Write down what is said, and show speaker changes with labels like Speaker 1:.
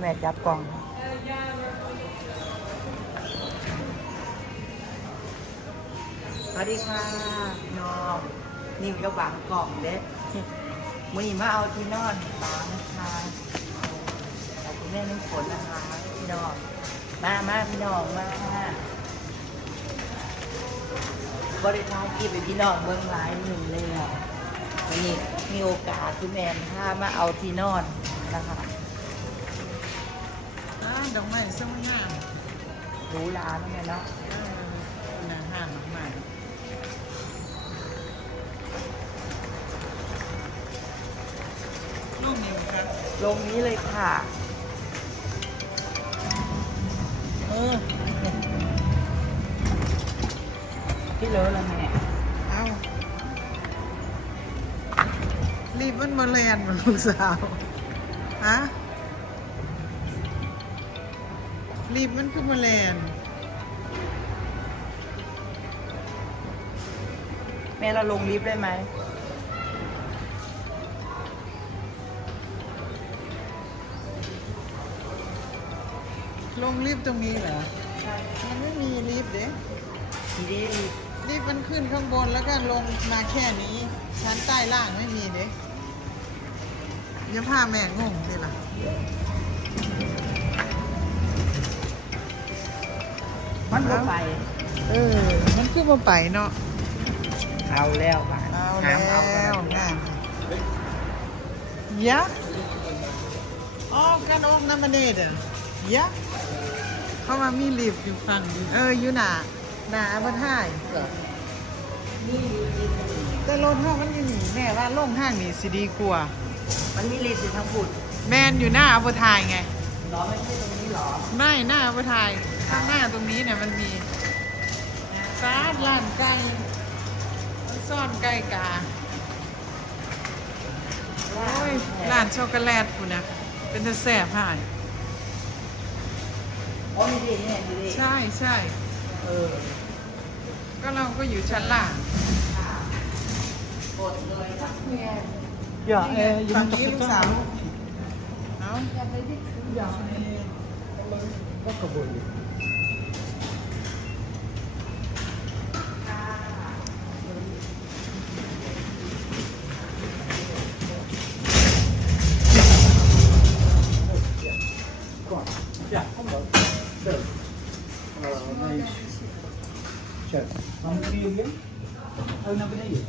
Speaker 1: แม่จับกล่องสวัสดีค่ะน้องนี่ก็บางกล่องเด้มือนี้มาเอาที่นอนตานะคะขอบคุณแม่น้ำฝนนะคะพี่น้องมามาพี่น้องมาบริการกีบไปพี่น้องเมืองหลายหนึ่งเลยอะวันนี้มีโอกาสคุณแม่พามาเอาที่นอนนะคะ
Speaker 2: ดอกไม้สวยงาม
Speaker 1: หรู้ร้านแม่เนาะ
Speaker 2: เออน่าห้ามมากๆลูกนิวครับ
Speaker 1: ลงนี้เลยค่ะ เออ พี่เลิศละแม่
Speaker 2: เอารีบมันมาเรียนมาลูกสาว ฮะ รีบมันคือมาเรียน
Speaker 1: แม่เราลงลิฟต์ได้ไหม
Speaker 2: ลงรีบตรงนี้เหรอ มันไม่มีรีบเด้
Speaker 1: ทีนี้
Speaker 2: รีบมันขึ้นข้างบนแล้วก็ลงมาแค่นี้ ชั้นใต้ล่างไม่มีเด้อย่าพาแม่งงสิล่ะ
Speaker 1: มันก็ไป
Speaker 2: เออ มันคือมาไปเนาะ
Speaker 1: เอาแล้วค่ะ
Speaker 2: เอา
Speaker 1: ห้
Speaker 2: แล้
Speaker 1: มเอา
Speaker 2: วงานยะอ๋อกันออกน้ำมันเดดอะยะเขามามีลิฟต์อยู่ฝั่งนี้เอออยู่หนาหนาบันท้าย
Speaker 1: นี่ลิฟต์
Speaker 2: แต่รถห้างมันอยู่นี่แม่ว่าลงห้างนี่สิดีกว่า
Speaker 1: มันมีลิฟต์อยู่ทั้งบุตร
Speaker 2: แมนอยู่หน้าอับทายไง
Speaker 1: หรอไม่ใช่ตรงนี้หรอ
Speaker 2: ไม่หน้าอับทายข้างหน้าตรงนี้เนี่ยมันมีซาดร้านไก่ซ่อนไก่กาโอ้ยร้านช็อกโกแลตคุณนะเป็นตะแสบห่าย
Speaker 1: อ๋อมีดิเนี่ยดูดิ
Speaker 2: ใช่ใช่
Speaker 1: เออ
Speaker 2: ก็เราก็อยู่ชั้นล่าง
Speaker 1: กดเลยนะแม่
Speaker 2: อย่าเอออยู่ฝั่งนี้ลูกสาว Ja,
Speaker 1: wakker worden. Ja, kom dan. Zo. Oh, nee. Zo.
Speaker 2: dan moet je hier? Oh, naar beneden.